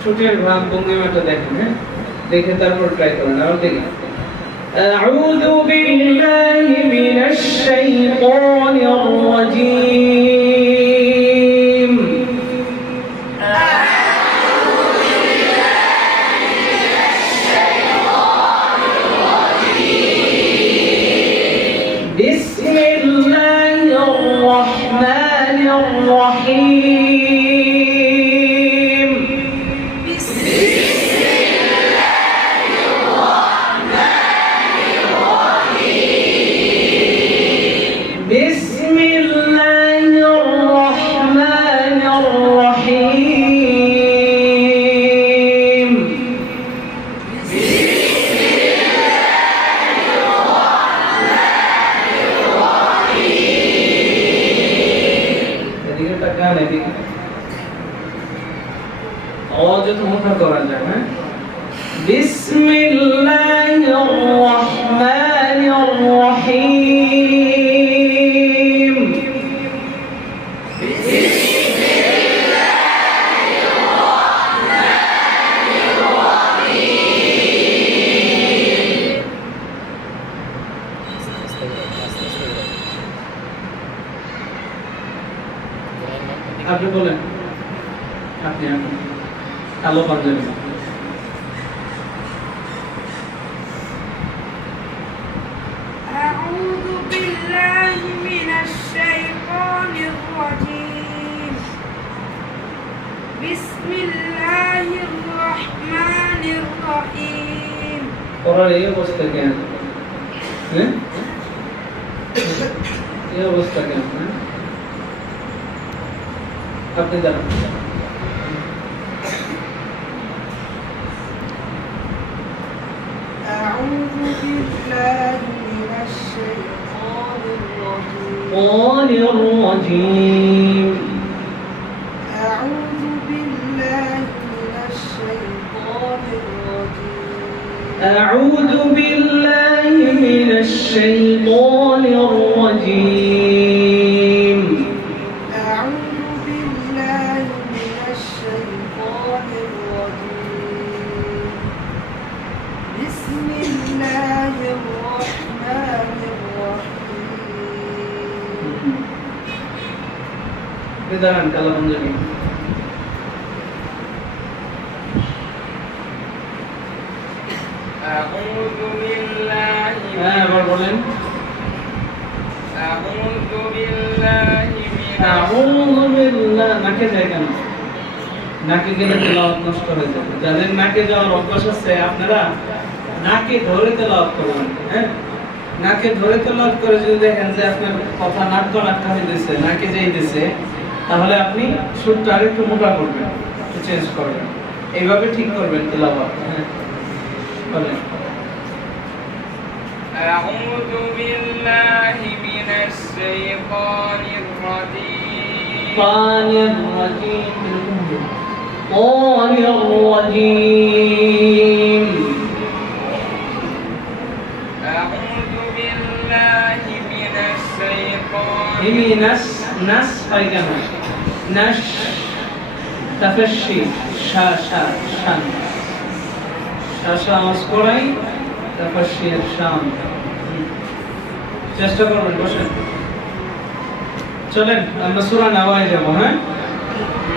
ছুটির ভাব ভঙ্গিমাটা দেখেন, হ্যাঁ দেখে তারপর ট্রাই করেন। আর দেখি আউযু বিল্লাহি মিনাশ শাইতানির রাজীম। বিসমিল্লাহির রাহমানির রাহিম। বিসমিল্লাহির রাহমানির রাহিম। এদিকে তাকান, এদিকে আওয়াজ তো মোটা করা যায়, হ্যাঁ। বিসমিল্লাহির রাহমানির রাহিম। আপনি বলেন, আপনি কালো পাঞ্জাবি। أعوذ بالله من الشيطان الرجيم. بسم الله الرحمن الرحيم. পড়ার এই অবস্থা কেন? হ্যাঁ এই অবস্থা কেন? আপনি জানেন أعوذ بالله من الشيطان الرجيم. الرجيم. أعوذ بالله من الشيطان الرجيم. أعوذ بالله من الشيطان الرجيم. أعوذ بالله من الشيطان الرجيم. بسم الله الرحمن الرحيم. بدران كلام جميل. أعوذ بالله بولين. أعوذ بالله من أعوذ بالله নাকে যায় কেন? নাকে গেলে তেলাওয়াত নষ্ট হয়ে যাবে। যাদের নাকে যাওয়ার অভ্যাস আছে আপনারা নাকে ধরে তেলাওয়াত করবেন, হ্যাঁ নাকে ধরে তেলাওয়াত করে যদি দেখেন যে আপনার কথা নাক গলাক্কা হইতেছে, নাকে যাইতেছে, তাহলে আপনি সুরটা আরেকটু মোটা করবেন, একটু চেঞ্জ করবেন, এইভাবে ঠিক করবেন তেলাওয়াত। হ্যাঁ বলেন। أعوذ بالله من الشيطان الرجيم. الشيطان الرجيم. الشيطان الرجيم. أعوذ بالله من الشيطان. نس نس হয় কেন? نش تفشي شا شا شان شا আওয়াজ করাই تفشي শান। চেষ্টা করবেন, বসেন, চলেন আমরা সূরা নাওয়ায় যাব। হ্যাঁ